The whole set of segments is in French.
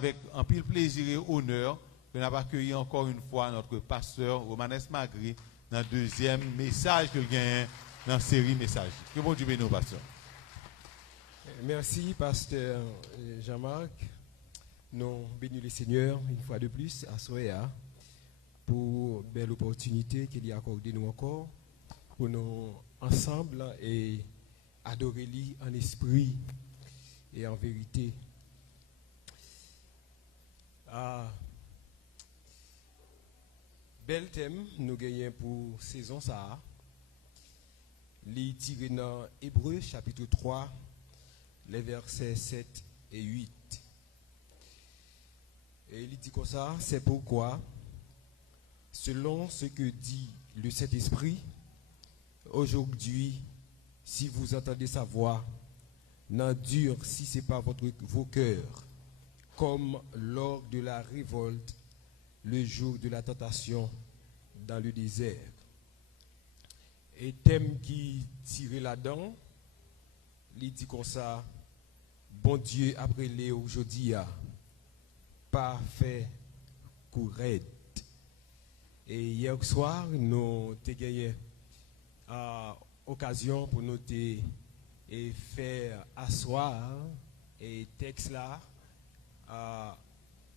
Avec un pile plaisir et honneur, nous avons accueilli encore une fois notre pasteur Romanes Magri dans le deuxième message que gagne dans la série Message. Que bon Dieu bénisse nous, pasteur. Merci, pasteur Jean-Marc. Nous bénissons le Seigneur une fois de plus à Soya pour belle opportunité qu'il a accordé nous encore pour nous ensemble et adorer lui en esprit et en vérité. Bel thème nous gagnons pour saison ça. Les tiré dans Hébreux chapitre 3, les versets 7 et 8. Et il dit comme ça, c'est pourquoi, selon ce que dit le Saint-Esprit, aujourd'hui, si vous entendez sa voix, n'endurcissez pas vos cœurs, comme lors de la révolte, le jour de la tentation dans le désert. Et thème qui tire là-dedans, il dit comme ça, bon Dieu, après les aujourd'hui, pas fait courir. Et hier soir, nous avons gagné occasion pour nous et faire asseoir et texte là.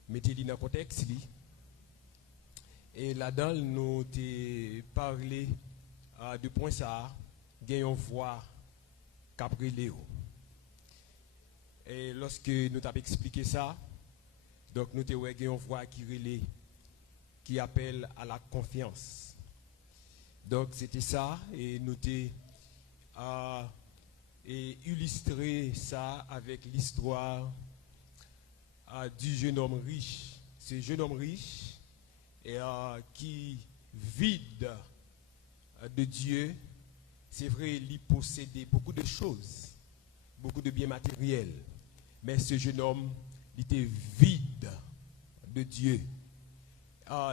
Mettez-le dans le contexte. Et là-dedans, nous avons parlé de point ça, gagnons voix Capréléo. Et lorsque nous avons expliqué ça, donc nous avons gagnons voix qui appelle à la confiance. Donc c'était ça, et nous avons illustré ça avec l'histoire du jeune homme riche. Ce jeune homme riche qui vide de Dieu, c'est vrai, il possédait beaucoup de choses, beaucoup de biens matériels, mais ce jeune homme, il était vide de Dieu.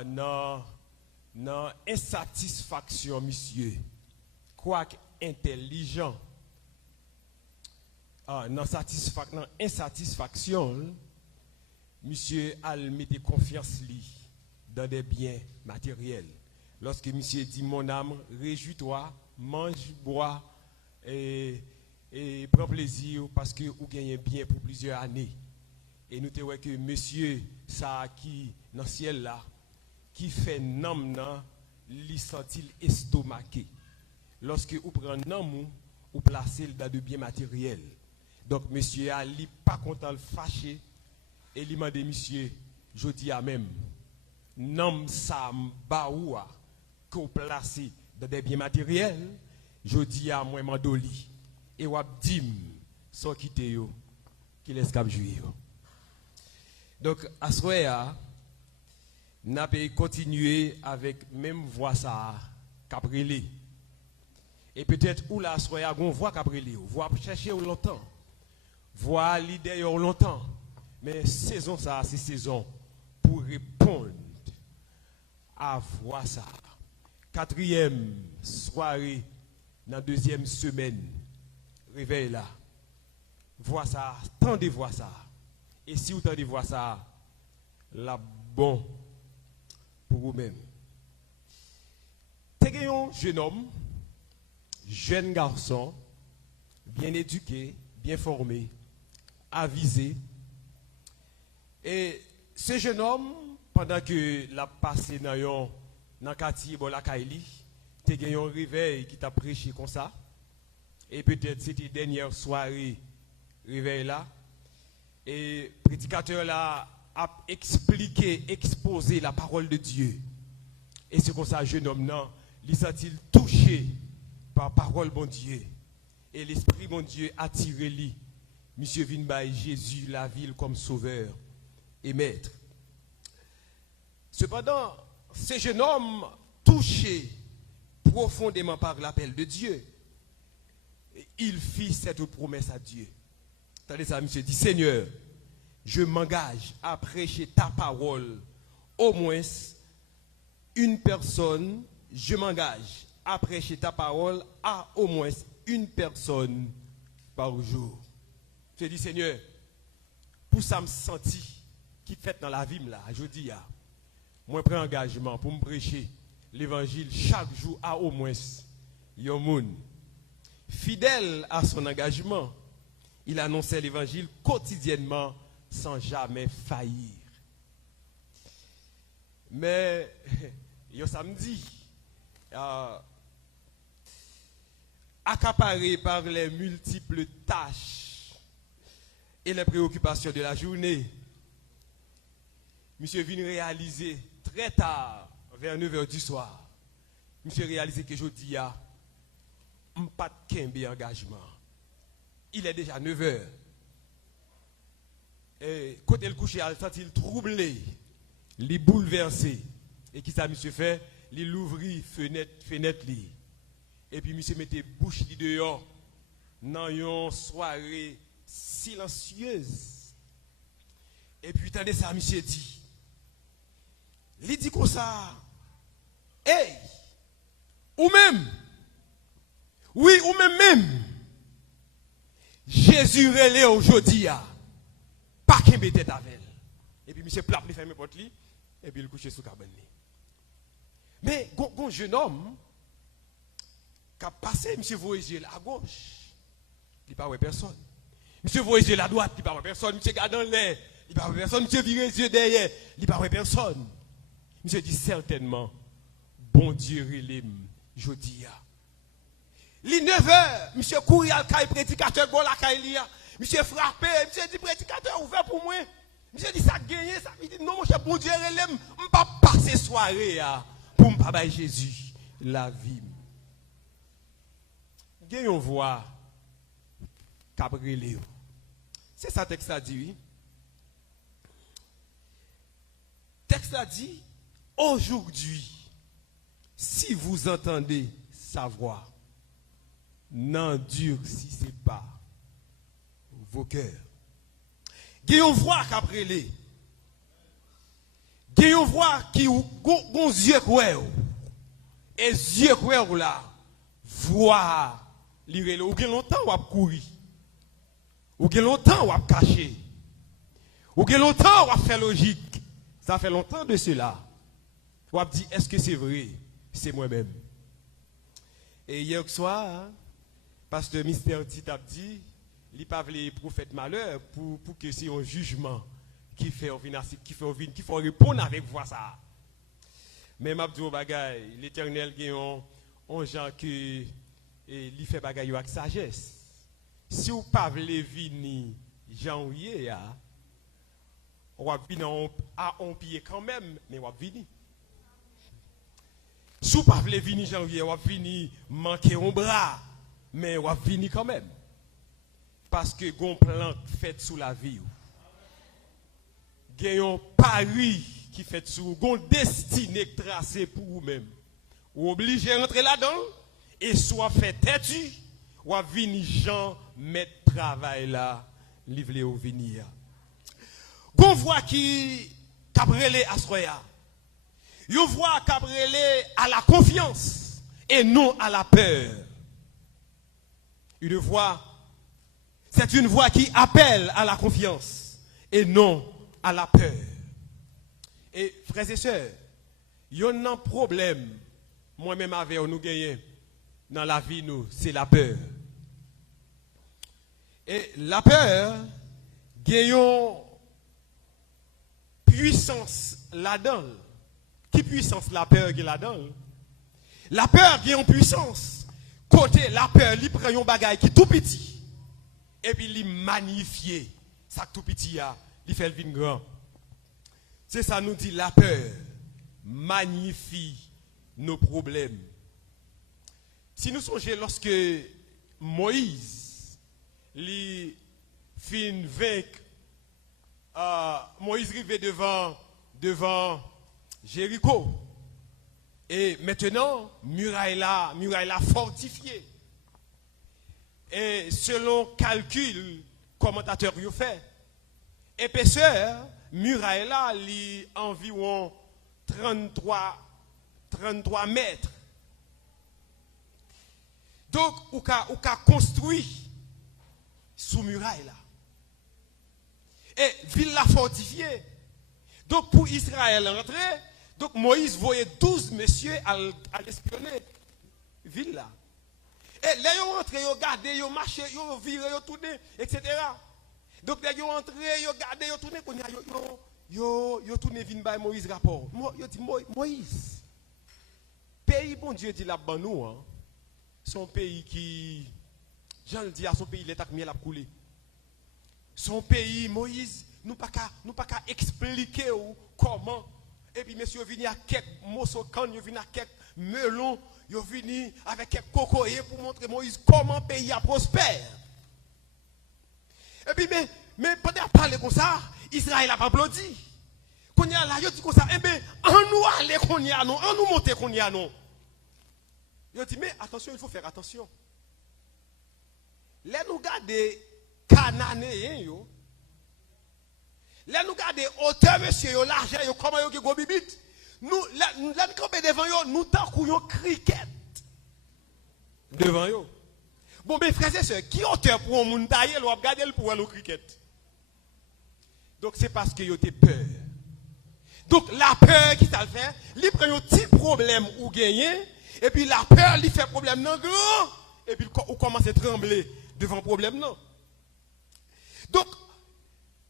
Non, insatisfaction, monsieur, quoique intelligent, non, insatisfaction, monsieur a mis confiance dans des biens matériels. Lorsque monsieur dit mon âme, réjouis-toi, mange, bois et prends plaisir parce que vous gagnez bien pour plusieurs années. Et nous te voyons que monsieur, ça qui dans le ciel là, qui fait nom nan, li sentit estomaqué. Lorsque vous prenez nom, vous placez dans de biens matériels. Donc monsieur a li pas content le fâché et il m'a dit monsieur, je dis à même, nom ça m'baoua que vous placez dans des biens matériels, je dis à moi mandoli et wap dim sans quitter yo qui laisse cap jouir. Donc à ce moment n'a pas continuer avec même voix ça Capréléo. Et peut-être où la soya gon voix Capréléo, voix chercher ou longtemps. Voix l'idée longtemps. Mais saison ça c'est saison pour répondre à voix ça. Quatrième soirée dans deuxième semaine. Réveil là. Voix ça, tendez voix ça. Et si vous tendez voix ça, la bon pour vous-même. T'es un jeune homme, jeune garçon, bien éduqué, bien formé, avisé. Et ce jeune homme, pendant que la passé dans le quartier la Kaili, t'es un réveil qui t'a prêché comme ça. Et peut-être c'était dernière soirée réveil là. Et le prédicateur là a expliqué, exposé la parole de Dieu. Et c'est comme ça, jeune homme, non, il s'est touché par la parole bon Dieu. Et l'esprit bon Dieu a tiré lui. Monsieur Vinbaï, Jésus, la ville comme sauveur et maître. Cependant, ce jeune homme touché profondément par l'appel de Dieu, il fit cette promesse à Dieu. Attendez ça, monsieur dit, Seigneur, je m'engage à prêcher ta parole, au moins une personne, je m'engage à prêcher ta parole à au moins une personne par jour. Je dis, Seigneur, pour ça me sentir fait dans la vie là, je dis, moi prends engagement pour me prêcher l'évangile chaque jour à au moins un monde. Fidèle à son engagement, il annonçait l'évangile quotidiennement sans jamais faillir. Mais, le samedi, accaparé par les multiples tâches et les préoccupations de la journée, monsieur vient réaliser très tard, vers 9h du soir, monsieur réalisé que je dis, je n'ai pas de engagement. Il est déjà 9h. Et quand il couche, il est troublé, il est bouleversé. Et qui ça, monsieur fait? Il ouvre fenêtre. Et puis, monsieur mettait bouche dehors dans une soirée silencieuse. Et puis, attendez ça, monsieur dit. Il dit comme ça. Hey! Ou même. Oui, ou même. Jésus relève aujourd'hui. Pas qu'un bête avec. Et puis, monsieur Plap, il ferme la porte. Et puis, il couche sous la cabane. Mais, un jeune homme, qui a passé, monsieur voyage à gauche, il n'y a pas personne. Monsieur voyage à droite, il n'y a pas personne. Monsieur garde dans l'air, il n'y a pas personne. Monsieur vire les yeux derrière, il n'y a pas personne. Monsieur dit certainement, bon Dieu, relève, je dis. Les 9h, monsieur courir à la prédicateur, bon la caille, monsieur frappé, monsieur dit prédicateur ouvert pour moi. Monsieur dit ça gagné, ça. Il dit non, mon cher, bon Dieu, relève, je ne peux pas passer soirée pour me parler Jésus, la vie. Gagnons voix, Cabreléo. C'est ça le texte a dit, oui. Le texte a dit, aujourd'hui, si vous entendez sa voix, n'endurcissez pas vos cœurs. Gagnons voix, Cabreléo. Gagnons voix qui ont yeux quoi. Et yeux quoi là, voix. Ou bien longtemps ou a courir. Ou bien longtemps ou a cacher. Ou bien longtemps ou a faire logique. Ça fait longtemps de cela. Ou a dit est-ce que c'est vrai? C'est moi-même. Et hier soir, pasteur Mystère Tit a dit, il pas les prophètes malheur pour que c'est un jugement qui fait répondre avec voix ça. Mais m'a dit au bagay, l'Éternel gagne on gens que et il fait bagaille avec sagesse. Si vous pas voulez venir janvier on va venir à on pied quand même mais on va venir. Si vous pas voulez venir janvier on va venir manquer un bras mais on va venir quand même. Parce que gon plan fait sous la vie. Gayon pari qui fait sous gon destiné tracé pour vous-même. Ou obligé rentrer là-dedans. Et soit fait têtu, ou à venir Jean mettre travail là, livrer au venir. Gon voit qui cabrelé à soya. Yon voit cabrelé à la confiance et non à la peur. Une voix, c'est une voix qui appelle à la confiance et non à la peur. Et frères et sœurs, yon a un problème, moi-même avec nous gagnons. Dans la vie, nous, c'est la peur. Et la peur, gagnons puissance là-dedans. Qui puissance la peur qui là-dedans? La peur gagne puissance. Côté la peur, il prend un bagage qui est tout petit. Et puis il magnifie. Ça tout petit, il fait le vin grand. C'est ça nous dit la peur magnifie nos problèmes. Si nous songeons lorsque Moïse li fin vaincre Moïse arrive devant Jéricho et maintenant muraille là fortifiée et selon calcul commentateur yo fait épaisseur muraille là li environ 33 mètres. Donc, ou ka construit sous muraille là. Et ville la fortifiée. Donc pour Israël rentrer, donc Moïse voyait 12 messieurs à l'espionner. Ville là. Et là, ils ont rentré, ils ont gardé, ils ont marché, ils ont viré, ils ont tourné, etc. Donc là, ils ont rentré, ils ont gardé, ils ont tourné, ils ont tourné, ils ont Moïse rapport. Ils ont dit, Moïse, pays, bon Dieu dit là-bas, nous, hein, son pays qui, Jean le dit, à son pays, l'état miel a coulé. Son pays, Moïse, nous pas qu'à expliquer comment. Et puis, messieurs, viennent à quelques morceaux de canne, ils viennent à quelques melons, ils viennent avec quelques cocoyers pour montrer Moïse comment le pays a prospère. Et puis, mais pendant à parler comme ça, Israël a pas applaudi. Quand il y a là, il dit comme ça, eh bien, en nous aller qu'on y a, non, en nous monter qu'on y a, non. Il dit, mais attention, il faut faire attention. Là, nous garder Cananéens, yo. Là, nous regardons hauteur, monsieur, l'argent, comment vous avez bibite. Nous, là, nous campons devant vous, nous t'en cricket. Devant vous. Bon, mes frères et sœurs, qui hauteur pour un monde taillé, vous regardez pour le cricket. Donc, c'est parce que vous avez peur. Donc, la peur qui t'a fait, il prend un petit problème ou gagner, et puis la peur, il fait problème non grand, et puis vous commencez à trembler devant le problème non. Donc,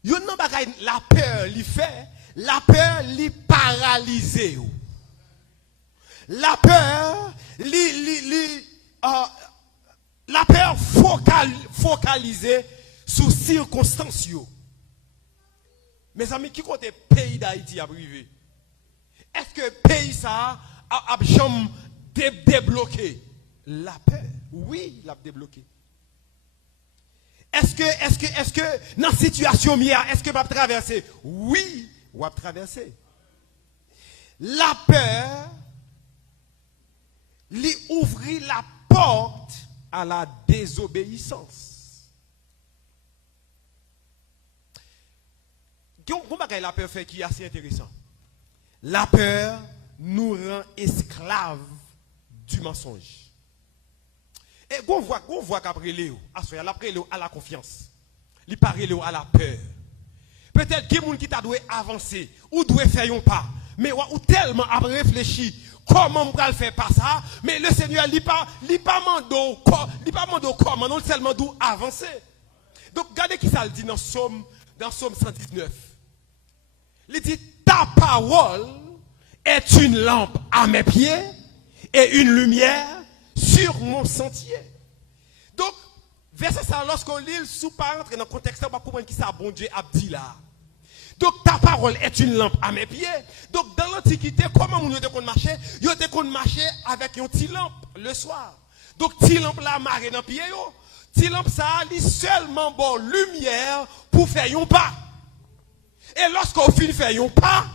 la peur li fait, la peur li paralyse. La peur la peur focalisée sur circonstances. Mes amis, qui compte pays d'Haïti à privé? Est-ce que pays ça a jamais débloqué? La peur, oui, l'a débloqué. Est-ce que dans la situation mienne, est-ce que va traverser? Oui, va traverser. La peur lui ouvrit la porte à la désobéissance. Comment la peur fait qui est assez intéressant? La peur nous rend esclaves du mensonge. Et on voit qu'après Léo, à la confiance, il parle à la peur. Peut-être qu'il y a des gens qui doivent avancer, ou doivent faire un pas, mais ou tellement à réfléchir, comment on va faire pas ça, mais le Seigneur n'a pas demandé comment, non seulement d'où avancer. Donc, regardez qui ça le dit dans Psaume 119. Il dit, ta parole est une lampe à mes pieds et une lumière sur mon sentier. Donc, verset ça, lorsqu'on lit, sous pas entrer dans le contexte, on va comprendre qui ça, bon Dieu a dit là. Donc, ta parole est une lampe à mes pieds. Donc, dans l'Antiquité, comment on était qu'on marchait? On était qu'on marchait avec une petite lampe le soir. Donc, petite lampe là, marée dans le pied, petite lampe ça, lit seulement bon lumière pour faire un pas. Et lorsqu'on finit faire un pas,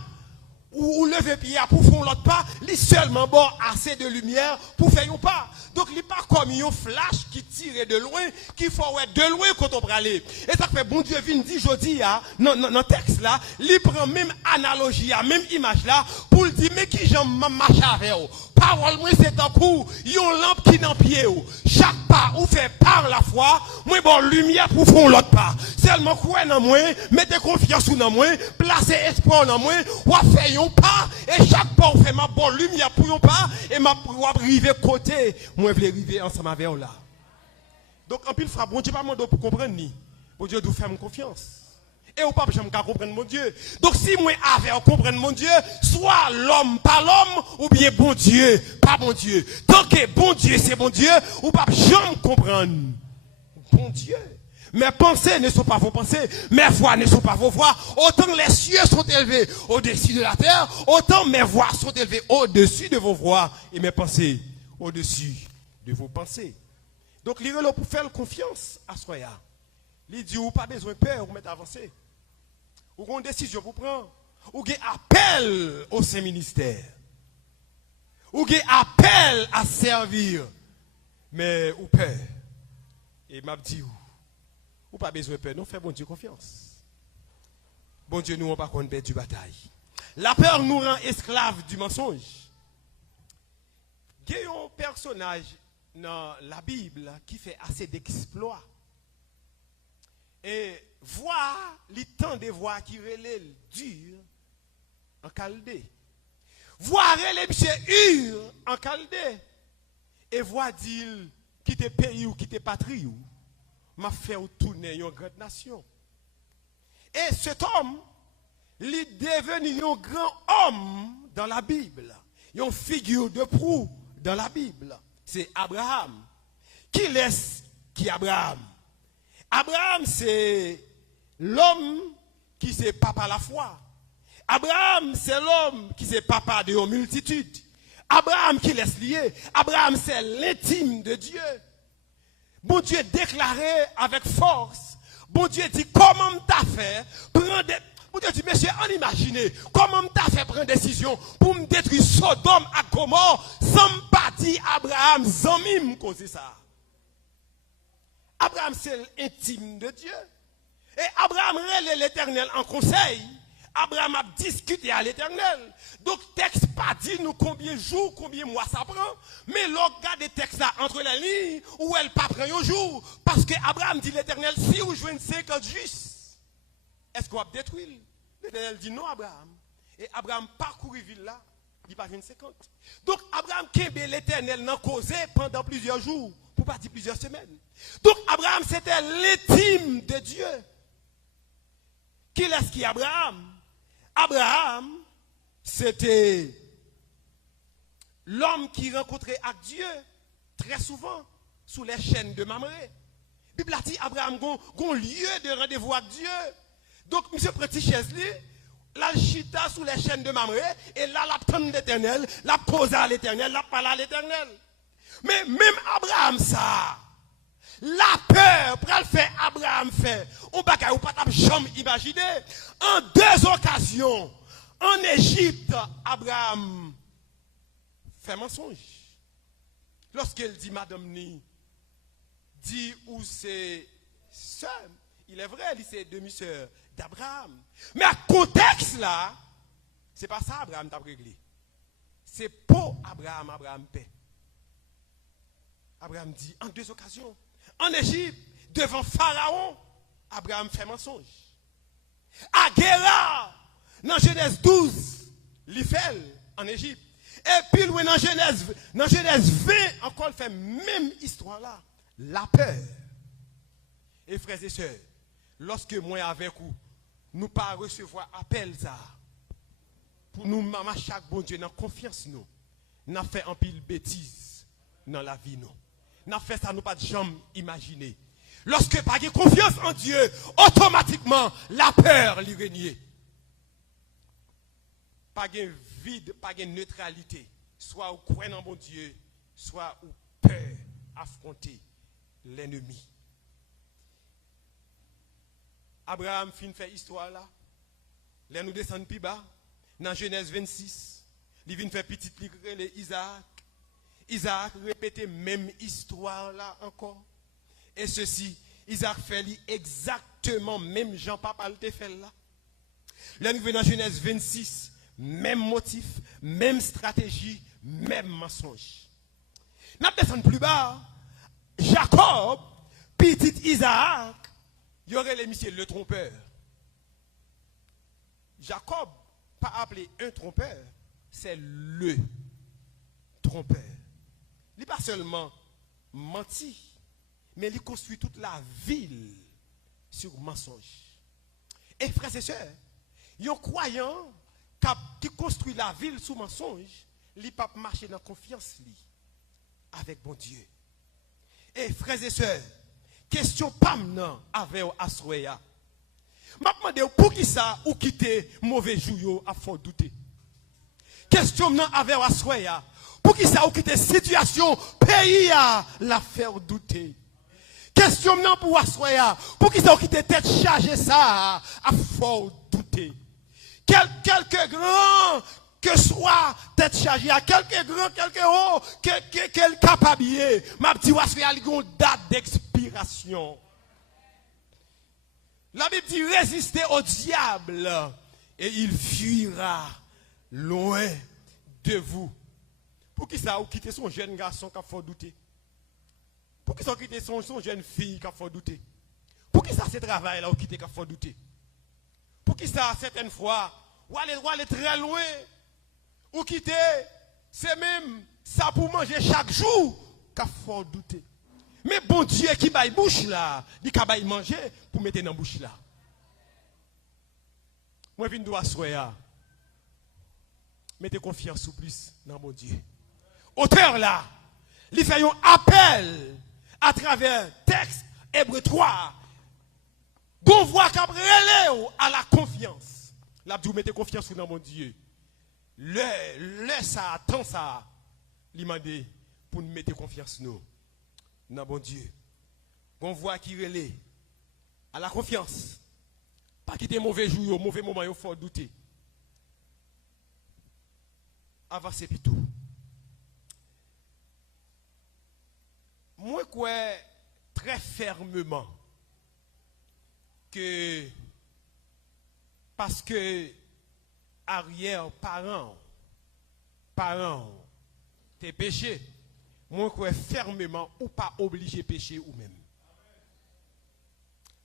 ou lever pied pour faire l'autre pas, il seulement bon assez de lumière pour faire un pas. Donc il n'est pas comme un flash qui tire de loin, qui faut de loin quand on peut aller. Et ça fait bon Dieu vient dire jodi dans le texte là, il prend même analogie, même image là, pour le dire mais qui j'aime marcher avec vous. Parole moi c'est un coup, une lampe qui dans pied ou. Chaque pas ou fait par la foi, moi bon lumière pour faire l'autre pas. Seulement croire dans moi, mettez confiance dans moi, placez espoir dans moi, ou faire un pas et chaque pas on fait ma bonne lumière pour un pas et ma pour arriver côté. Moi je veux arriver ensemble avec vous là. Donc en pile frappe, bon Dieu pas mandé pour comprendre ni. Bon Dieu doit faire confiance. Et au pape, j'aime comprendre mon Dieu. Donc si moi avec comprendre mon Dieu, soit l'homme pas l'homme, ou bien bon Dieu, pas bon Dieu. Tant que bon Dieu c'est bon Dieu, ou pape j'aime comprendre bon Dieu. Mes pensées ne sont pas vos pensées, mes voix ne sont pas vos voix. Autant les cieux sont élevés au-dessus de la terre, autant mes voix sont élevées au-dessus de vos voix et mes pensées au-dessus de vos pensées. Donc il est là pour faire confiance à soi. Il dit ou pas besoin de peur, ou mettre avancer. Ou une décision pour prendre. Ou un appel au Saint-Ministère. Ou un appel à servir. Mais ou peur. Et m'a dit ou pas besoin de peur. Non, fais bon Dieu confiance. Bon Dieu, nous, on pas qu'on perd du bataille. La peur nous rend esclaves du mensonge. Il y a un personnage dans la Bible qui fait assez d'exploits. Et voir les temps de voix qui relèvent dur, Chaldée. Voir les monsieur Ur en Chaldée. Et voir dire quitter pays ou quitter patrie ou m'a fait tourner une grande nation. Et cet homme, il est devenu un grand homme dans la Bible. Une figure de proue dans la Bible. C'est Abraham. Qui est Abraham? Abraham, c'est l'homme qui c'est papa à la foi. Abraham, c'est l'homme qui c'est papa de une multitude. Abraham qui laisse lier. Abraham, c'est l'intime de Dieu. Bon Dieu déclaré avec force. Bon Dieu dit, comment t'as fait prendre des... Bon Dieu dit, monsieur, on imagine, comment t'as fait prendre décision pour me détruire Sodome à Gomorrhe sans me pas dire Abraham, zamim, cause ça. Abraham, c'est l'intime de Dieu. Et Abraham relève l'Éternel en conseil. Abraham a discuté à l'Éternel. Donc, texte pas dit nous combien de jours, combien de mois ça prend. Mais l'on regarde des textes là entre les lignes où elle pas prend un jour. Parce que Abraham dit l'Éternel, si vous jouez 50 justes, est-ce qu'on va détruire? L'Éternel dit non, Abraham. Et Abraham parcourt la ville là, il pas 50. Donc, Abraham kembe l'Éternel n'a causé pendant plusieurs jours, pour pas dire plusieurs semaines. Donc, Abraham, c'était l'intime de Dieu. Qui est-ce qui est Abraham? Abraham, c'était l'homme qui rencontrait avec Dieu très souvent sous les chaînes de Mamré. La Bible a dit Abraham a un lieu de rendez-vous avec Dieu. Donc, M. Petit Chesley, la chita sous les chaînes de Mamré, et là, la tente l'Éternel, la pose à l'Éternel, la parle à l'Éternel. Mais même Abraham, ça, la peur pour le faire Abraham fait, on ne peut pas jamais imaginer. En 2 occasions, en Égypte, Abraham fait mensonge. Lorsqu'elle dit Madame Ni, dit où c'est sœur, il est vrai, c'est demi-sœur d'Abraham. Mais à contexte là, c'est pas ça Abraham t'a réglé. C'est pour Abraham, Abraham paix. Abraham dit en 2 occasions. En Égypte, devant Pharaon, Abraham fait mensonge. À Guéra, dans Genèse 12, il fait en Égypte. Et puis, dans Genèse 20, encore, il fait même histoire là. La peur. Et frères et sœurs, lorsque moi avec vous, nous pas recevoir appel ça, pour nous, maman, chaque bon Dieu, dans confiance, nous avons fait un pile bêtise dans la vie, nous. Nous avons fait ça, nous pas de jamais imaginer. Lorsque pas de confiance en Dieu, automatiquement, la peur lui règne. Pas de vide, pas de neutralité. Soit vous croyez en bon Dieu, soit vous peur affronter l'ennemi. Abraham fin fait histoire là. Là nous descendons plus bas. Dans Genèse 26, il vient faire petite livre Isaac. Isaac répétait même histoire là encore. Et ceci, Isaac fait exactement même Jean-Papa le fait là. Là nous venons dans Genèse 26, même motif, même stratégie, même mensonge. Nous descendons plus bas. Jacob, petit Isaac, il y aurait les messieurs le trompeur. Jacob, pas appelé un trompeur, c'est le trompeur. Il n'est pas seulement menti, mais il construit toute la ville sur mensonge. Et frères et sœurs, il y a un croyant qui construit la ville sur mensonge, il ne peut pas marcher dans la confiance avec bon Dieu. Et frères et sœurs, question pas maintenant avec Asroya. Je me demande pour qui ça ou quitter mauvais jour à fort douter. Question maintenant avec Asroya. Pour qui ça ou quitter situation pays à la faire douter. Question maintenant pour Asroya. Pour qui ça ou quitter tête chargée ça à fort douter. Quelque grand que soit tête chargée à quelque grand, quelque haut, quel capable, m'a dit Asroya il y a une date d'expiration. La Bible dit résister au diable et il fuira loin de vous. Pour qui ça ou quitter son jeune garçon qui a fort douter? Pour qui ça ou quitter son jeune fille qui a fort douter? Pour qui ça ce travail là ou quitter qui a fort douter? Pour qui ça certaines fois ou aller très loin, ou quitter, c'est même ça pour manger chaque jour, qu'il faut douter. Mais bon Dieu qui baille bouche là, il va manger pour mettre dans la bouche là. Moi, je viens de soya. Mettez confiance ou plus dans mon Dieu. Auteur là, il fait un appel à travers texte Hébreu 3. Qu'on voit qu'après à la confiance. Là, vous mettez confiance dans mon Dieu. Le ça, tant ça, il m'a dit pour nous mettre confiance dans mon Dieu. Qu'on voit qui relève à la confiance. Pas quitter mauvais jour, mauvais moment, il faut douter. Avancez plutôt. Moi, je crois très fermement que parce que arrière-parents, t'es péché, moi, je crois fermement ou pas obligé de pécher ou même.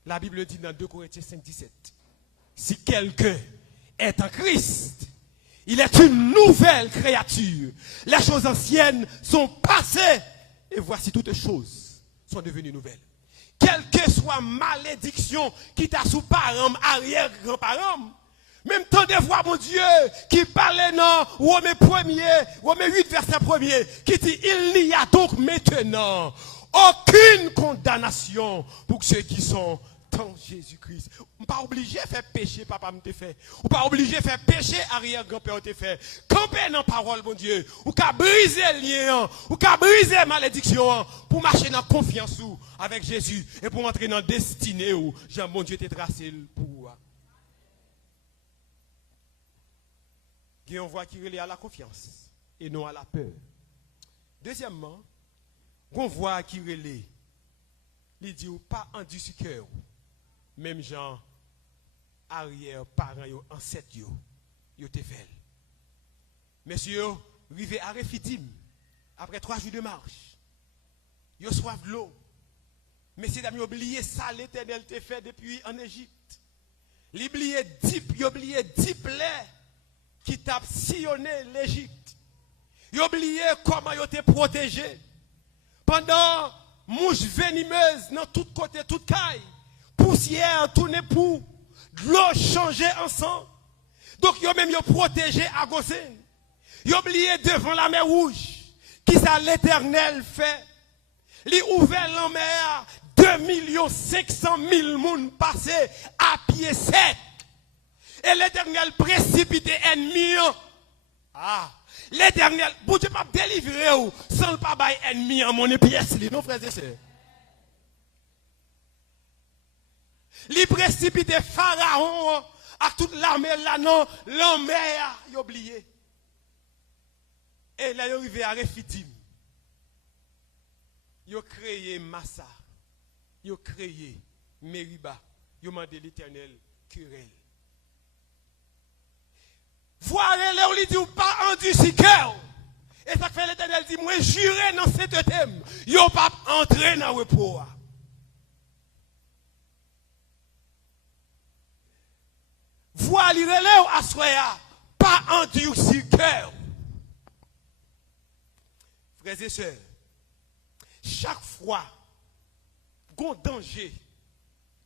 La Bible dit dans 2 Corinthiens 5, 17, si quelqu'un est en Christ, il est une nouvelle créature. Les choses anciennes sont passées et voici toutes choses sont devenues nouvelles. Quelle que soit malédiction qui t'a sous parents, arrière-grands-parents, même temps de voir mon Dieu qui parlait dans Romains 8 verset 1er, qui dit il n'y a donc maintenant aucune condamnation pour ceux qui sont dans Jésus-Christ. On pas obligé de faire péché, papa me te fait. On pas obligé de faire péché, arrière-grand-père te fait. Camper dans la parole, mon Dieu. Ou qu'à briser le lien, ou qu'à briser la malédiction, pour marcher dans la confiance avec Jésus et pour entrer dans la destinée où Jean, mon Dieu, t'es tracé pour. Et on voit qu'il est à la confiance et non à la peur. Deuxièmement, on voit qu'il est, il dit pas en du cœur. Même gens arrière parents yo ancêtres yo te fait. Messieurs, arrivé à Refidim après 3 jours de marche. Yo soif de l'eau. Messieurs dames, oublié ça l'Éternel te fait depuis en Égypte. L'oublié 10 plaies qui t'a sillonné l'Égypte. Yo oublié comment yo te protégé pendant mouche venimeuse dans tout côté toute caille. Poussière tourner pour de l'eau changer ensemble. Donc yo même yo protégé à Gosen. Yo oublié devant la mer rouge qui ça l'Éternel fait. Li ouvert la mer 2 500 000 moun passé à pied sec. Et l'Éternel précipité ennemi. Ah, l'Éternel, pour Dieu pas délivrer ou sans pas bailler ennemi en mon pièce li, non frères et sœurs. Li précipité Pharaon à toute l'armée là non, l'armée a oublié. Et là il arrivé à Refidim. Il a créé Massa. Il a créé Meriba. Il a demandé l'Éternel querelle. Voir les où il dit ou pas endurci cœur. Et ça fait l'Éternel dit moi jurer dans cet thème, yo pas entrer dans le repos. Voir les relève à soya pas endurci cœur. Frères et sœurs, chaque fois gon danger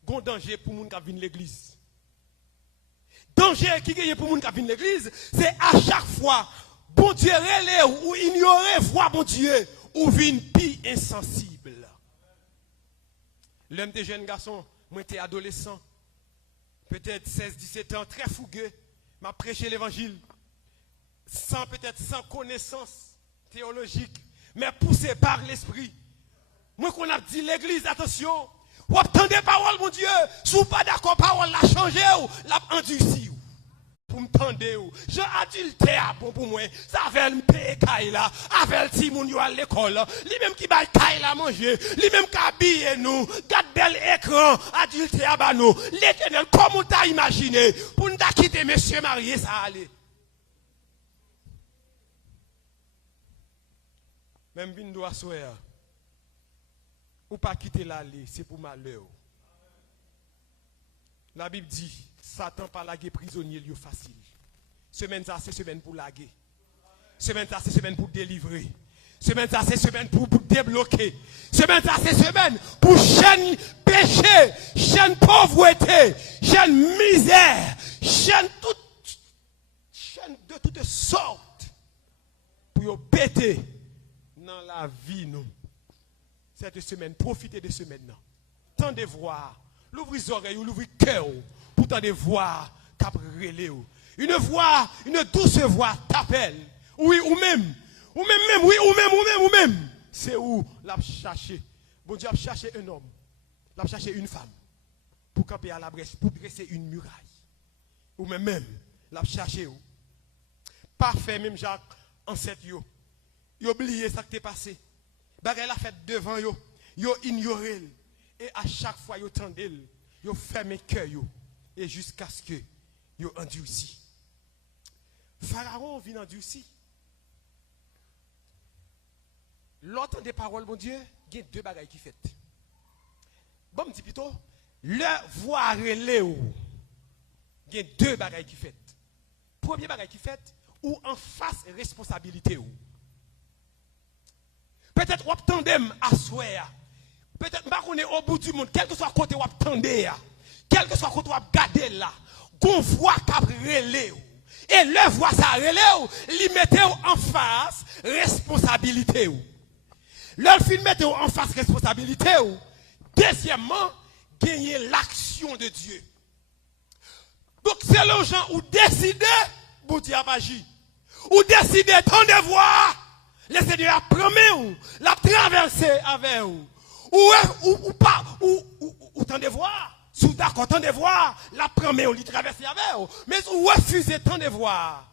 pour moun qui vient l'église. Danger qui gagne pour moun qui vient l'église, c'est à chaque fois bon Dieu relève ou ignorer voix bon Dieu ou vient pi insensible. L'homme des jeunes garçons, moi j'étais adolescent, peut-être 16-17 ans, très fougueux, m'a prêché l'évangile sans connaissance théologique, mais poussé par l'esprit. Moi qu'on a dit l'église, attention, ou attendez parole mon Dieu, si vous pas d'accord parole l'a changé ou l'a endurci. Pour me tendre, j'ai adultère pour moi, ça fait me payer Kaila, avec le Timoun yo à l'école, lui même qui baille Kaila manger, lui même qui habille nous, garde bel écran, adultère ba nous, l'Éternel, comment t'as imaginé, pour nous quitter monsieur marié, ça allait. Même bin doit souhaiter, ou pas quitter l'allée, c'est pour malheur. La Bible dit, Satan pas la prisonnier lieu facile. Semaine ça, c'est semaine pour laguer. Semaine ça, c'est semaine pour délivrer. Semaine ça, c'est semaine pour débloquer. Semaine ça, c'est semaine pour chaîne péché, chaîne pauvreté, chaîne misère, chaîne de toutes sortes. Pour y péter dans la vie, nous. Cette semaine, profitez de ce maintenant. Tendez voir, l'ouvrez les oreilles, l'ouvrez le cœur, pour tendez voir, cap relé. Une voix, une douce voix t'appelle. Oui, ou même. C'est où l'a cherché. Bon Dieu a cherché un homme. L'a cherché une femme. Pour camper à la brèche, pour dresser une muraille. Ou même, l'a cherché. Parfait, même Jacques, ancêtre yo. Yo oublié ça qui t'est passé. Bagay la fait devant yo. Yo ignoré. Et à chaque fois yo tendez. Yo fermé cœur yo. Et jusqu'à ce que yo endurci. Pharaon vient endurci. L'autre des paroles, mon Dieu, il y a deux bagailles qui fait. Bon, me dit plutôt, le voir relé, il y a deux bagailles qui fait. Premier bagaille qui fait, ou en face responsabilité. Peut-être ou tandem à souhait. Peut-être qu'on est au bout du monde, quel que soit côté ou attendez, quel que soit côté ou garder là, qu'on voit qu'à relé. Et le voit ça relé, lui mettez en face responsabilité. Leur film mettez en face responsabilité. Deuxièmement, gagner l'action de Dieu. Donc c'est les gens où décider, bon Dieu a agi. Ou décider, tendez voir, le Seigneur a promis, l'a traversé avec vous. Ou pas, ou tendez voir. Sous d'accord, tendez voir, la promis, on lui traverse avec vous. Mais ou refusez, tendez voir.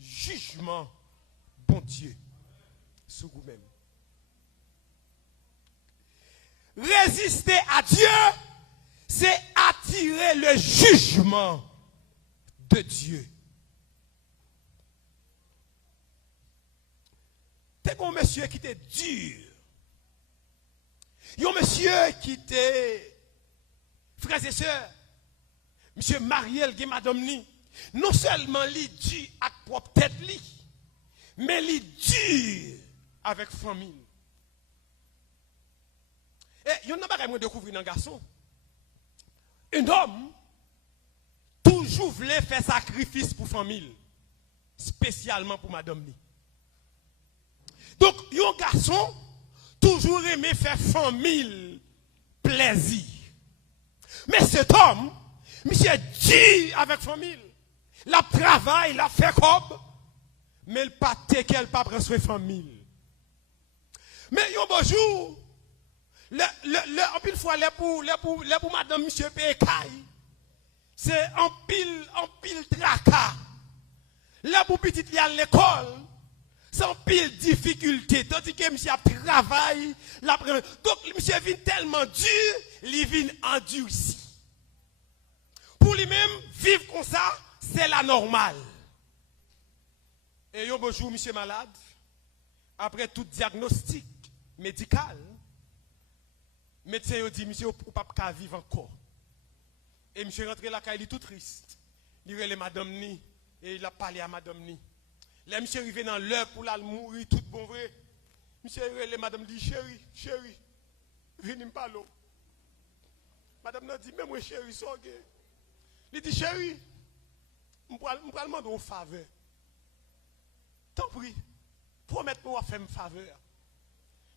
Jugement, bon Dieu, sous vous-même. Résister à Dieu, c'est attirer le jugement de Dieu. C'est un monsieur qui était dur. Il y a un monsieur qui était, frères et sœurs, monsieur Mariel, qui madame Ni, non seulement il dit avec propre tête, mais il dit avec famille. Et il y a un bagage que je découvre dans un garçon. Un homme toujours voulait faire sacrifice pour famille, spécialement pour madame Ni. Donc, un garçon toujours aimé faire famille plaisir. Mais cet homme, monsieur dit avec famille, la travail, la fait comme, mais il pas qu'elle pas prendre soin famille. Mais un beau jour, en pile fois, pour madame monsieur Pécaille, c'est en pile tracas. Là pour petit il y a l'école, c'est en pile difficulté. Tandis que monsieur travaille, donc monsieur vient tellement dur, il vient endurci. Pour lui-même, vivre comme ça, c'est la normale. Et un bonjour, monsieur malade, après tout diagnostic médical, médecin a dit, monsieur, vous ne pouvez pas vivre encore. Et monsieur rentré là, il est tout triste. Il a madame Ni, et il a parlé à madame Ni. Là, monsieur arrivé dans l'heure pour la mourir, tout bon vrai. Monsieur a madame dit, chérie, venez me parler. Madame a dit, mais moi, chérie, sorgez. Il dit, chérie, je vais demander une faveur. Tant pis, promettez-moi de faire une faveur.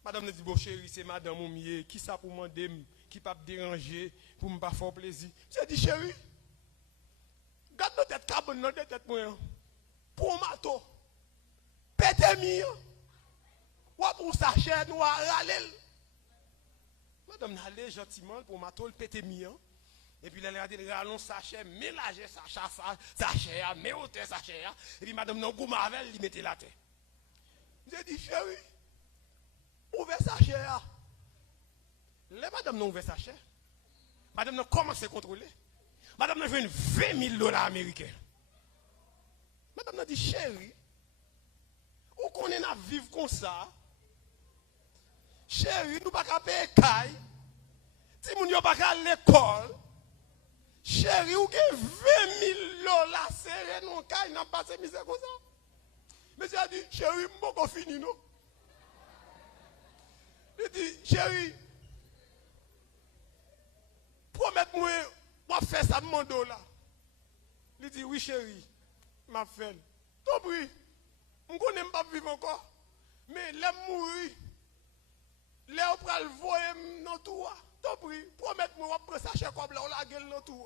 Madame a dit, bon chérie, c'est madame Oumier, qui ça pour demander, qui pas me déranger, pour me pas faire plaisir. J'ai dit, chérie, garde notre tête carbone, notre tête moyen. Pour un mato, pété mire, ou pour sachet noir, râler. Madame n'a allé gentiment pour mato, le pété mire. Et puis, elle a dit, rallons sachet, mélanger sachet, méoter sachet. Et puis, madame n'a pas avec, il mettait la tête. J'ai dit, chérie, ouvert sachet. Les madame n'a ouvert sachet. Madame n'a commencé à contrôler. Madame n'a fait $20,000 américains. Madame n'a dit, chérie, où qu'on est à vivre comme ça? Chérie, nous ne pouvons pas payer caille. Si nous ne pouvons pas à l'école, Chérie, ou que 20 000 dollars serrés non cas, il n'a pas passé misère comme ça. Monsieur a dit, chérie, je vais finir, non? Il dit, chérie, promets-moi, je vais faire ça de mon dos là. Il dit, oui, chérie, ma fille. T'as pris, je ne connais pas vivre encore. Mais les mourir, les opras le voyer dans tout. T'as pris, promets-moi, je vais prendre ça comme là, on la gueule dans tout.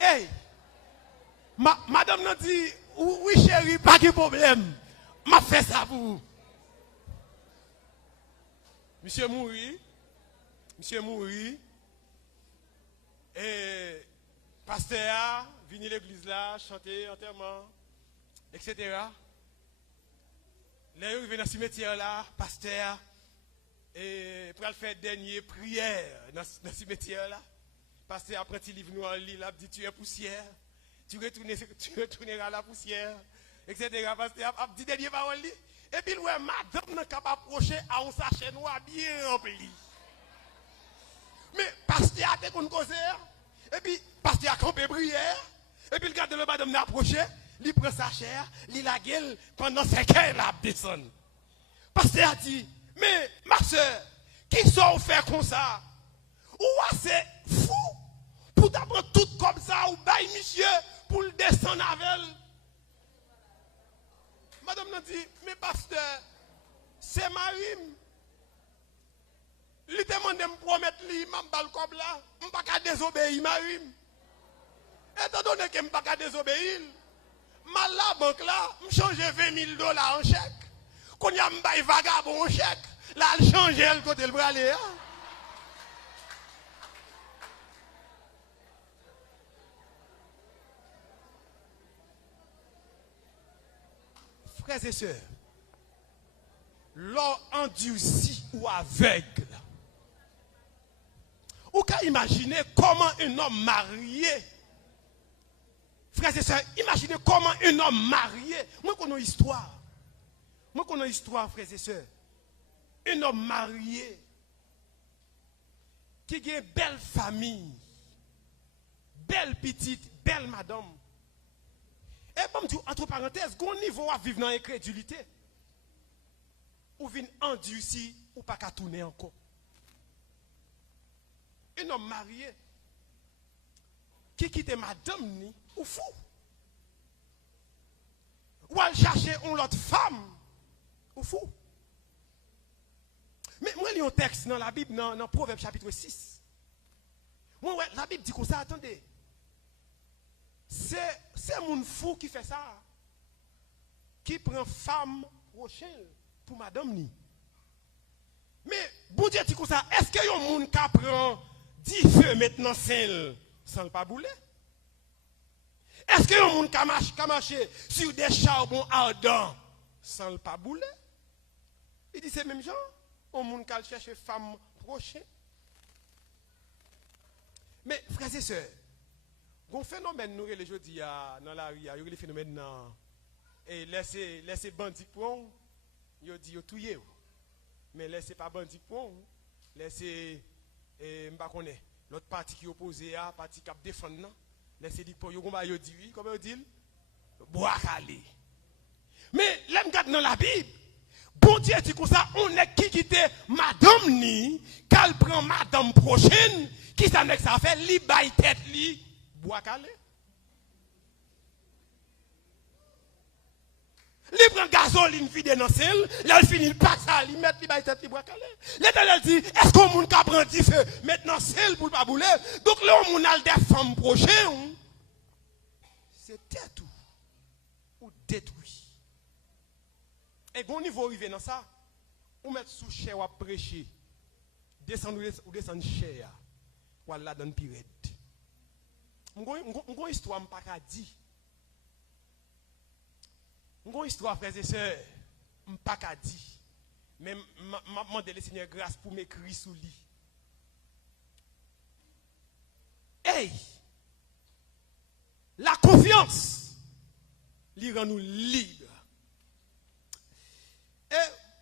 Hey, madame n'a dit, oui chérie, pas de problème. M'a fait ça pour vous. Monsieur Mouri, et pasteur, venu l'église là, chanter enterrement, etc. Là, il vient dans le cimetière là, pasteur, et pour faire dernière prière dans le cimetière là. Pasteur après il livre nous en lit, là, dit tu es poussière, tu retourneras à la poussière, etc. Pasteur a dit dernière parole. Et puis, ouais, madame n'a qu'à approcher à un sachet noir bien rempli. Mais, pasteur a été causé. Et puis, pasteur a campé prière. Et puis, le gars de la madame n'a approché. Il prend sa chair, il la gueule pendant 5 heures, la descend. Pasteur a dit, mais, ma soeur, qui sont fait comme ça? Ou c'est fou pour t'apprendre tout comme ça, ou bail monsieur pour le descendre avec elle. Madame nous dit, mais pasteur, c'est Marim. Il demande de me promettre, il m'a pas le comme là, je ne peux pas désobéir, Marim. Étant donné que je ne peux pas désobéir, la banque là, je change 20 000 dollars en chèque. Quand il y a un vagabond en chèque, là, je change le côté le bras. Frères et sœurs, l'or endurci ou aveugle. Ou qu'à imaginer comment un homme marié, frères et sœurs, imaginez comment un homme marié, moi connais une histoire. Moi connais une histoire, frères et sœurs. Un homme marié qui a une belle famille, belle petite, belle madame. Et bon, entre parenthèses, qu'on niveau à vivre dans l'incrédulité. Ou vient endurci ou pas qu'à tourner encore. Un homme marié qui quitte madame ni ou fou. Ou à chercher une autre femme ou fou. Mais moi, je lis un texte dans la Bible, dans Proverbe chapitre 6. Moi, ouais, la Bible dit comme ça, attendez. C'est mon fou qui fait ça. Qui prend femme prochaine pour madame ni. Mais, bon Dieu dit comme ça, est-ce qu'il y a un monde qui prend 10 feux maintenant sans le pas bouler? Est-ce qu'il y a un monde qui marche sur des charbons ardents sans le pas bouler? Il dit c'est même gens, un monde qui cherche femme prochaine. Mais, frères et sœurs, un phénomène nous les jeudi dans la rue, il y a des phénomènes et laisser bandit pour yo dit yo touyer. Mais laisser pas bandit pour laisser m'pa connaît l'autre parti qui opposé à parti qui défendre non, laisser dit pour yo yo dit oui, comment yo dit bois calé. Mais l'aime garde dans la Bible. Bon Dieu dit comme ça, on est qui quitte madame ni, qu'elle prend madame prochaine, qui ça n'est que ça fait li bail tête li bois calé. Li prend gasoline vide dans sel, là il finit pas ça, il met li bail tête li bois calé. L'Éternel dit, est-ce qu'on moun ka prend 10 feux maintenant sel pour pas bouler. Donc là on moun a des femmes prochaines. C'est tête ou détruit. Et bon niveau arrivé dans ça, ou mettre sous chair ou prêcher. Descendre chair. Ou là dans pirate. Une histoire m'pas ka di. Une histoire frères et sœurs, m'pas ka di. Mais m'a demandé le Seigneur grâce pour m'écrire sous lui. Hey, confiance, il rend nous libres. Et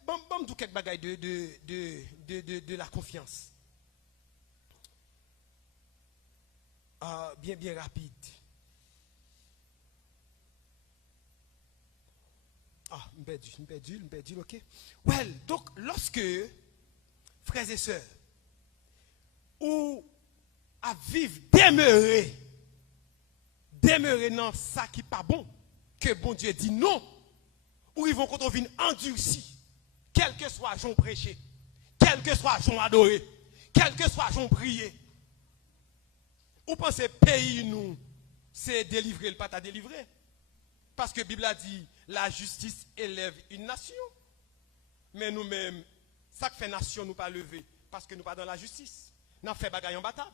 bon, tout quelques bagailles de la confiance. Bien rapide. Je me perdu, ok. Well, donc, lorsque, frères et sœurs, ou à vivre, demeurer dans ça qui n'est pas bon, que bon Dieu dit non, ou ils vont quand on vient endurci, quel que soit j'en prêché, quel que soit j'en adoré, quel que soit j'en prié. Ou pensez pays nous, c'est délivrer le pas à délivrer. Parce que la Bible a dit, la justice élève une nation. Mais nous-mêmes, ça qui fait nation nous pas lever, parce que nous pas dans la justice. Nous fait bagaille en bataille.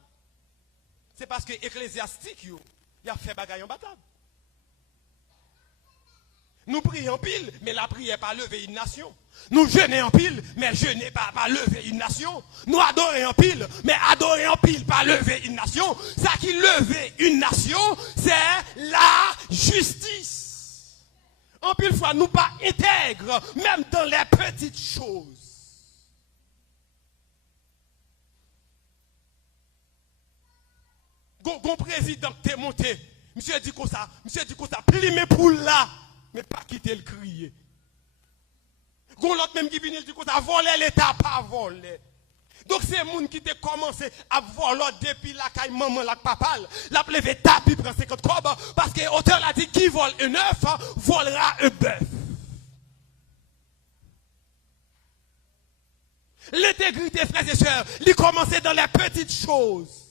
C'est parce que ecclésiastique, il a fait bagaille en bataille. Nous prions en pile, mais la prière pas lever une nation. Nous jeûnons en pile, mais jeûner pas lever une nation. Nous adorons en pile, mais adorer en pile pas lever une nation. Ça qui lever une nation, c'est la justice. En pile fois, nous pas intègres, même dans les petites choses. Gon président qui est monté, monsieur dit comme ça, plimé pour là, mais pas quitter le crier. Gon l'autre même qui vient dit comme ça, voler l'État, pas voler. Donc c'est moun qui te commencé à voler depuis la caille maman la papa, la levé tapis prend 50 cob parce que l'auteur a dit qui vole un œuf volera un bœuf. L'intégrité, frères et sœurs, il commençait dans les petites choses.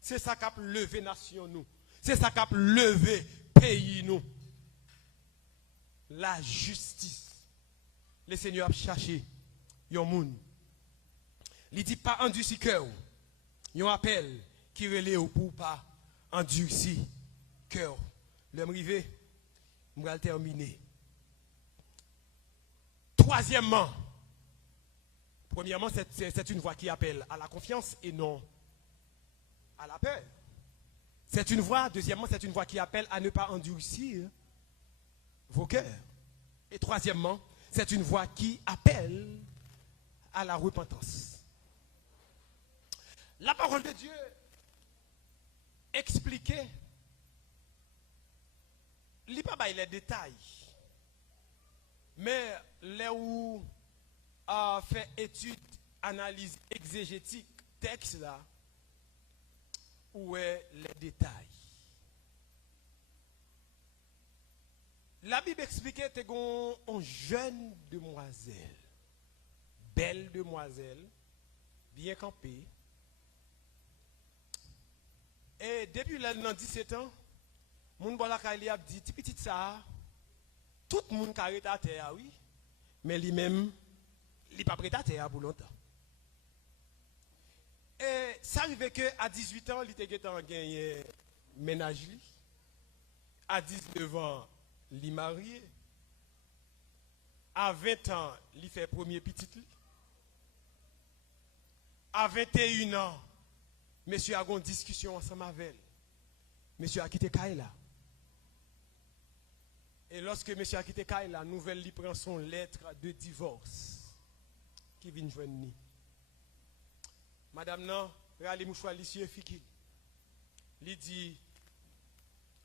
C'est ça qui a levé nation nous. C'est ça qui a levé pays nous. La justice. Le Seigneur a cherché yon moun. Il dit pas endurci cœur. Yon appel qui relève pour pas endurci cœur. Le m'rivé, m'gal terminer. Troisièmement, premièrement, c'est une voix qui appelle à la confiance et non à la peur. C'est une voix, deuxièmement, c'est une voix qui appelle à ne pas endurcir vos cœurs. Et troisièmement, c'est une voix qui appelle à la repentance. La parole de Dieu expliquait, il n'y a pas les détails, mais là où a fait étude, analyse exégétique, texte là, où est les détails. La Bible expliquait que une jeune demoiselle, belle demoiselle, bien campée, et depuis l'année 17 ans, moun bon la kali a dit, petit ça, tout le monde carré à terre, oui, mais lui-même, il n'est pas prêt à terre pour longtemps. Et ça arrivait qu'à 18 ans, il était gagné ménage. À 19 ans, il est marié. À 20 ans, il fait premier petit. À 21 ans, monsieur a eu une discussion ensemble avec elle. Monsieur a quitté Kaila. Et lorsque monsieur a quitté Kaila, nouvelle lui prend son lettre de divorce qui vient joindre nous. Madame non, râle mouchoir lisieux fikil. Il dit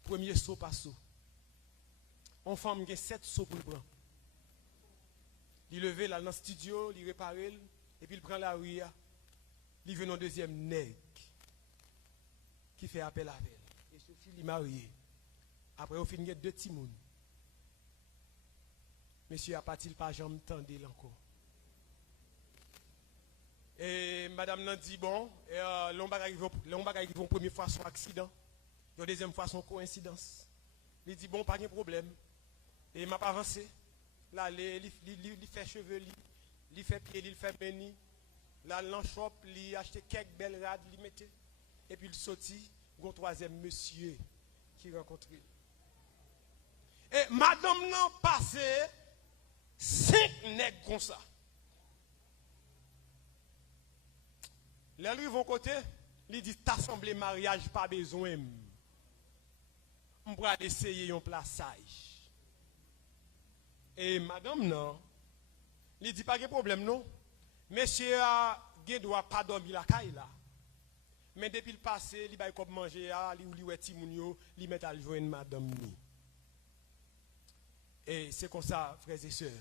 premier saut par saut. On femme a 7 sauts pour le prendre. Il levé là dans le studio, il répare et puis il prend la rue. Il vient un deuxième nègre qui fait appel à elle. Et ceci il est marié. Après on finit 2 petits moun. Monsieur a pas-il pas jamais entendu encore. Et madame n'a dit bon, l'on bagaille vont première fois son accident, la deuxième fois son coïncidence. Il dit bon, pas de problème. Et il m'a pas avancé. Là, il fait cheveux, il fait pied, il fait béni. Là, l'enchop, il a acheté quelques belles rades, il mettait. Et puis il sortit, un troisième monsieur qui rencontrait. Et madame n'a passé 5 nègres comme ça. Les lui vont côté, il dit t'assemblée mariage pas besoin. on va essayer un plaçage. Et madame, non, il dit pas de problème, non. Monsieur a doit pas dormir la caille là. Mais depuis le passé, il va comme manger, il ouais timounio, il met à joindre madame ni. Et c'est comme ça, frères et sœurs,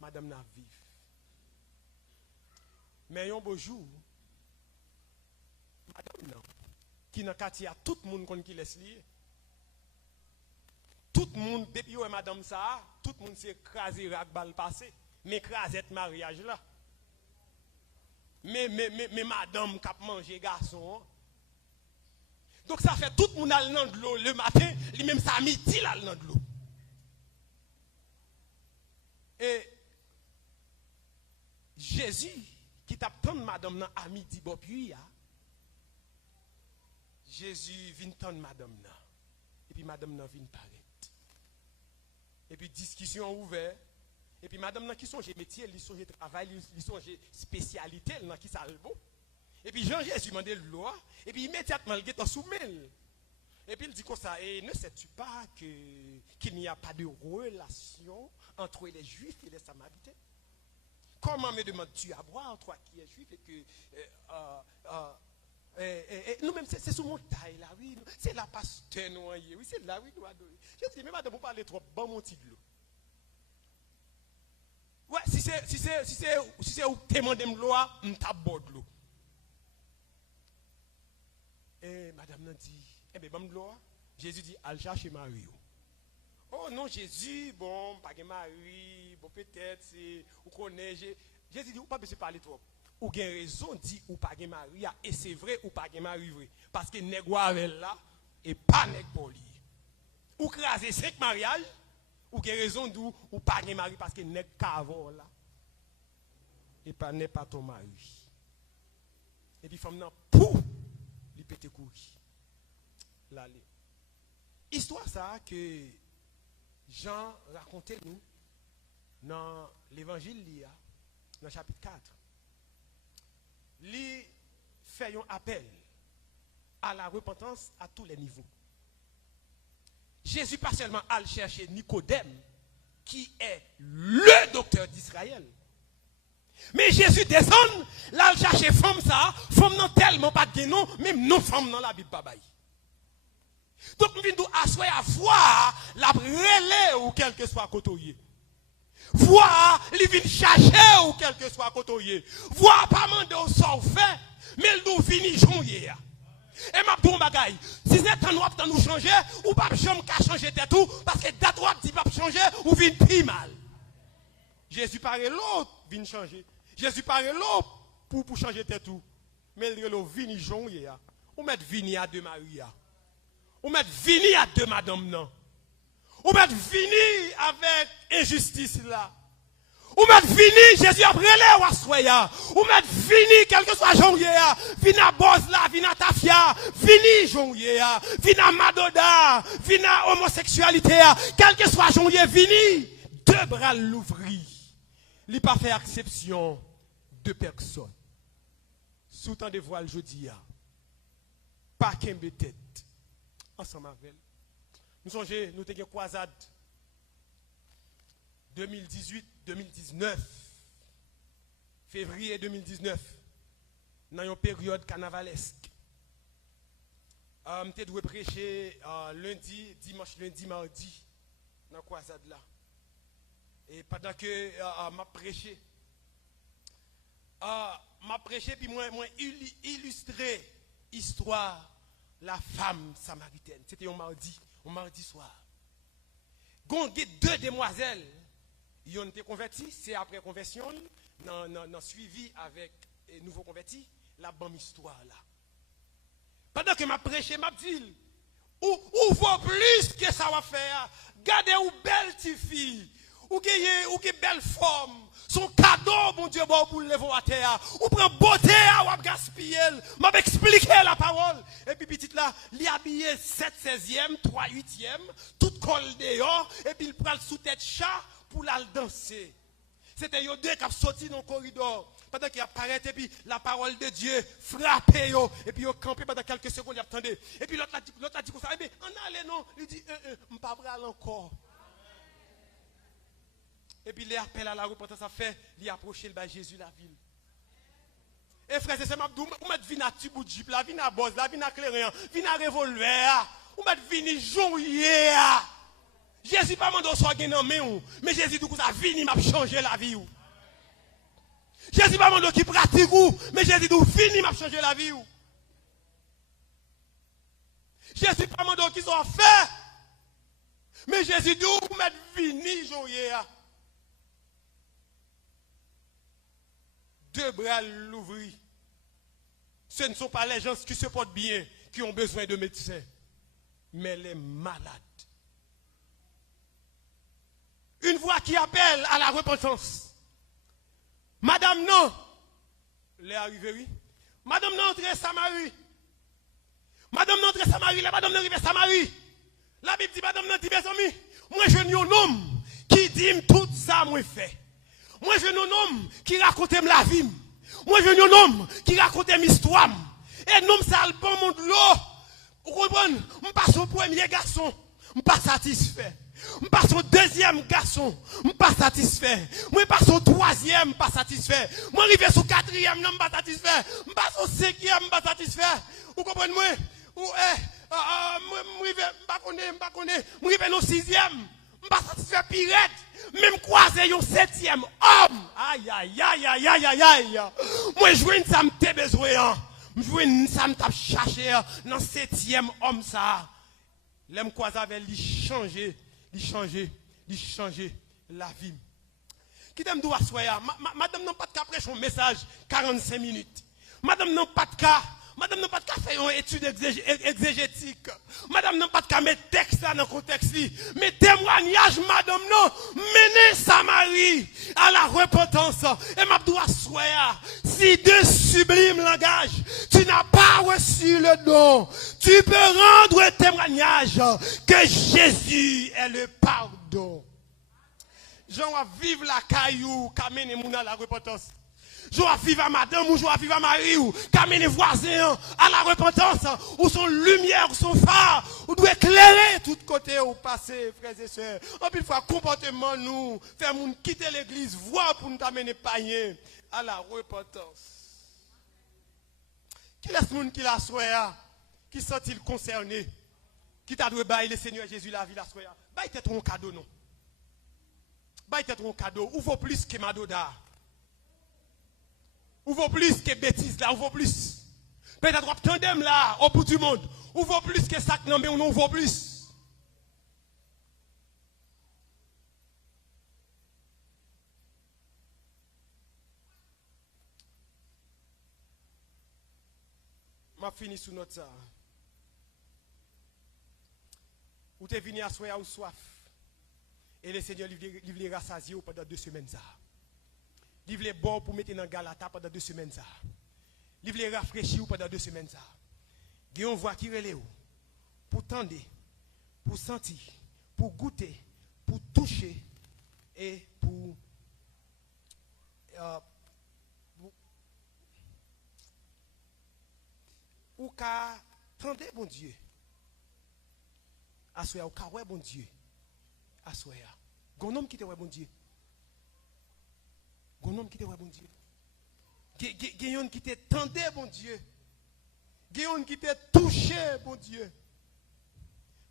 madame n'a vivre. Mais un beau jour, madame non, qui dans le quartier, tout le monde qui laisse lier. Tout le monde, depuis que madame ça, tout le monde s'est écrasé avec balle passé. Mais écrasé mariage là. Mais madame qui a mangé garçon. Donc ça fait tout le monde aller dans de l'eau le matin, lui-même ça midi là dans de l'eau. Et Jésus qui t'a tendre madame nan à midi bon puis Jésus vient tendre madame nan. Et puis madame nan vient paraître. Et puis discussion ouverte. Et puis madame nan qui songe métier, li songe travail, li songe spécialité nan qui ça le bon. Et puis Jean Jésus demande le loi et puis immédiatement il est soumel. Et puis il dit comme ça, et ne sais-tu pas qu'il n'y a pas de relation entre les Juifs et les Samaritains? Comment me demandes-tu à boire, toi qui es juif, et que nous-mêmes, c'est sous mon taille là, oui, c'est la pasteur noyé, oui, c'est là, oui, nous adorons. Je dis, mais madame, vous parlez trop, bon mon petit de l'eau. Ouais, si c'est où demander de l'eau, on t'aborde l'eau. Et madame n'a dit, eh bien, bon de l'eau, Jésus dit, allez chercher Marie. Oh non, Jésus, bon, pas de Marie, bon, peut-être, c'est, vous connaissez. Jésus dit, ou pas besoin de parler trop. Ou bien raison dit, ou pas de Marie, et c'est vrai, ou pas de Marie, vrai. Parce que nèg avec là, et pas nèg poli. Ou craser 5 mariages, ou bien raison d'où, ou pas de Marie, parce que nèg cavor là. Et pas n'est pas ton mari. Et puis, femme nan, pou, li pété courir. Là, histoire ça que Jean racontait nous dans l'évangile dans le chapitre 4. Il fait un appel à la repentance à tous les niveaux. Jésus pas seulement allé chercher Nicodème qui est le docteur d'Israël. Mais Jésus descend là chercher femme ça, femme non tellement pas de nom, même non femme dans la Bible pas bail. Donc nous venons asseoir à voir la relais ou quel que soit côté. Voir les vins chercher ou quel que soit côté. Voir pas demander au sort fait, mais nous finit journée. Et m'a bon bagaille, si c'est temps nous changer ou pas jamais qu'à changer tout parce que date dit pas changer ou vient plus mal. Jésus paraît l'autre vient changer. Jésus paraît l'autre pour changer tout. Mais le vini journée ou mettre vini à deux Maria. Ou mettre vini à deux madame non. Ou mettre vini avec injustice là. Ou mettre vini Jésus après les wassoya. Ou mettre vini quel que soit janvier. Vini à Boz là, vini à Tafia, vini janvier, vini à Madoda, vini à homosexualité, quel que soit janvier, vini. Deux bras l'ouvrir. Il pas fait exception de personne. Sous temps de voile jeudi pas qu'un tête. Ensemble avec elle. Nous songeons, nous avons une croisade 2018-2019, février 2019, dans une période carnavalesque. Je dois prêcher lundi, dimanche, lundi, mardi, dans la croisade là. Et pendant que je prêché, puis moi illustré l'histoire la femme samaritaine. C'était un mardi soir. Il y a deux demoiselles, ils ont été converties, c'est après conversion, dans suivi avec les nouveaux convertis, la bonne histoire là. Pendant que je prêché, je dit, ou vaut plus que ça va faire, gardez où belle petite fille, ou qui belle forme. Son cadeau, mon Dieu, bon, pour lever à terre. Ou prend beauté, ou à gaspiller. M'a expliqué la parole. Et puis, petite là, il habillé 7 16e, 3 8e, tout col dehors. Et puis, il prend sous tête chat pour la danser. C'était eux deux qui ont sorti dans le corridor. Pendant qu'ils apparaissent, et puis la parole de Dieu frappait eux. Et puis ils ont campé pendant quelques secondes, ils attendaient. Et puis l'autre a dit comme ça, eh bien, on allait non. Il dit, je ne peux pas aller encore. Et puis les appels à la repentance a fait, il a approché le bas Jésus la ville. Et frère, c'est ça, vous mettez vin à Tiboudjip, la vin à Boz, la vin à Clérian, vin à Revolver, vous mettez vin jouer. Jésus pas mandé soit gain en main, mais Jésus dit que ça vini m'a changé la vie. Jésus pas mandé qui pratique mais Jésus dit vini m'a changé la vie. Jésus pas mandé qui sont fait, mais Jésus dit vous mettez vini jouer. Deux bras l'ouvrir. Ce ne sont pas les gens qui se portent bien qui ont besoin de médecins, mais les malades. Une voix qui appelle à la repentance. Madame non, les arrivés, oui. Madame non, entre Samarie. Madame non, entre Samarie, la madame non, arrive Samarie. La Bible dit, madame non, dit, mes amis, moi je suis un homme qui dit tout ça, moi fait. Moi je suis un homme qui raconte la vie. Moi je suis un homme qui raconte l'histoire. Et non, ça le bon monde l'eau. Vous comprenez? Je passe au premier garçon, je ne suis pas satisfait. Je passe au deuxième garçon, je ne suis pas satisfait. Je passe au troisième, je ne suis pas satisfait. Je arrive au quatrième, je ne suis pas satisfait. Je passe au cinquième, je ne suis pas satisfait. Vous comprenez? Je arrive au sixième, je ne suis pas satisfait. Pirate, même croiser un septième homme. Aïe, aïe, aïe, aïe, aïe, aïe, aïe. Moi, je vois une ça me besoin. Je vois une ça me chercher dans le septième homme ça. L'aime croiser avec lui changer. Il changer la vie. Qui t'aime doit soya? Madame n'a pas de cas prêcher un message 45 minutes. Madame n'a pas de cas. Madame n'a pas de cas faire une étude exégétique. Madame n'a pas de cas mettre texte là dans le contexte. Mais témoignage, madame non, mener Samarie à la repentance. Et ma doit soya. Si de sublime langage, tu n'as pas reçu le don, tu peux rendre témoignage que Jésus est le pardon. Jean va vivre la caillou, qu'amène moun à la repentance. Je vais vivre à madame ou je vais vivre à Marie ou qu'amène voisins à la repentance ou son lumière ou son phare ou doit éclairer tout côté où passer, frères et sœurs. En plus, fois comportement nous, faire moun quitter l'église, voir pour nous amener païen à la repentance. Qui laisse moun qui la soya, qui sont-ils concernés, qui t'a dû bailler le Seigneur Jésus la vie la soya. Baille peut-être un cadeau non. Baille peut-être un cadeau, ou vaut plus que Madoda. Ou vaut plus que bêtises là, ou vaut plus. Peut-être tandem là, au bout du monde. Ou vaut plus que ça, non, mais ou non, vaut plus. Je finis sous notre ça. Ou tu es venu à soya ou soif. Et le Seigneur livre rassasié pendant 2 semaines ça. Livre les bords pour mettre dans Galata pendant 2 semaines ça. Livre les rafraîchir pendant 2 semaines ça. Et on voit qui relève pour tendre, pour sentir, pour goûter, pour toucher et pour ou qu'à tendre bon Dieu. Assoya ou qu'à ouais bon Dieu. Assoya. Gon homme qui te ouais bon Dieu. Gon homme qui te ouais bon Dieu. Gayon qui te tendé bon Dieu. Gayon qui te touché bon Dieu.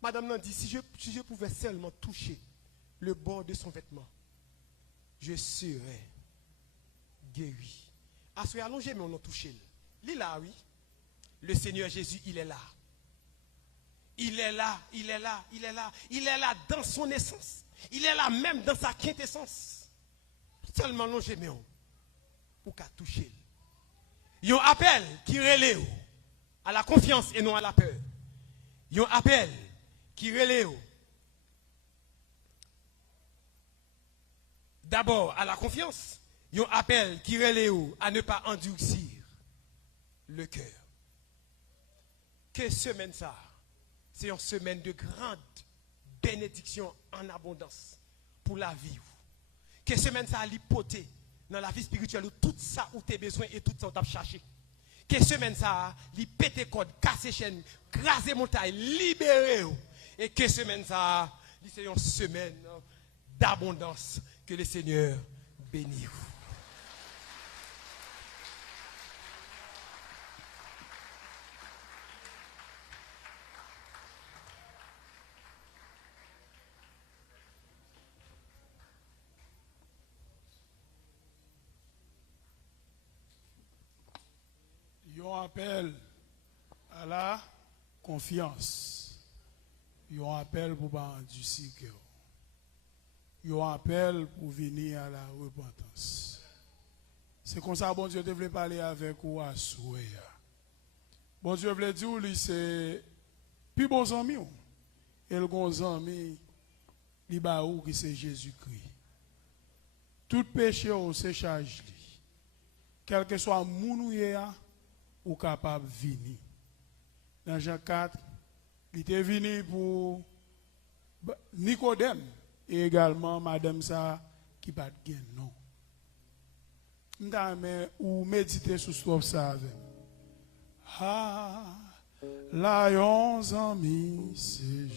Madame n'a dit si je pouvais seulement toucher le bord de son vêtement, je serais guéri. Assoya allongé mais on a touché. Il est là oui. Le Seigneur Jésus, il est là. Il est là, il est là, il est là. Il est là dans son essence. Il est là même dans sa quintessence. Seulement non j'ai pour qu'à toucher. Il y a un appel qui relève à la confiance et non à la peur. Il y a un appel qui relève d'abord à la confiance. Il y a un appel qui relève à ne pas endurcir le cœur. Que semaine ça, c'est une semaine de grande bénédiction en abondance pour la vie. Que semaine ça li poté dans la vie spirituelle, tout ça où tu as besoin et tout ça où tu as cherché. Que semaine ça li pété code, casser chaîne, craser montagne, libérer. Et que semaine ça, c'est une semaine d'abondance. Que le Seigneur bénisse. Yon appel à la confiance. Yon appel pour pas endurcir cœur. Yon appel pour venir à la repentance. C'est comme ça bon Dieu devait parler avec vous à souhait. Bon Dieu voulait dire lui c'est plus bon ami. Et le bon ami li ba ou qui c'est Jésus-Christ. Tout péché c'est charge li. Quel que soit mounouye ou capable de venir. Dans Jean 4, il était venu pour Nicodème et également madame ça qui bat gain non. M'dame ou méditer sur ce ça avec. Ah, la yon ami c'est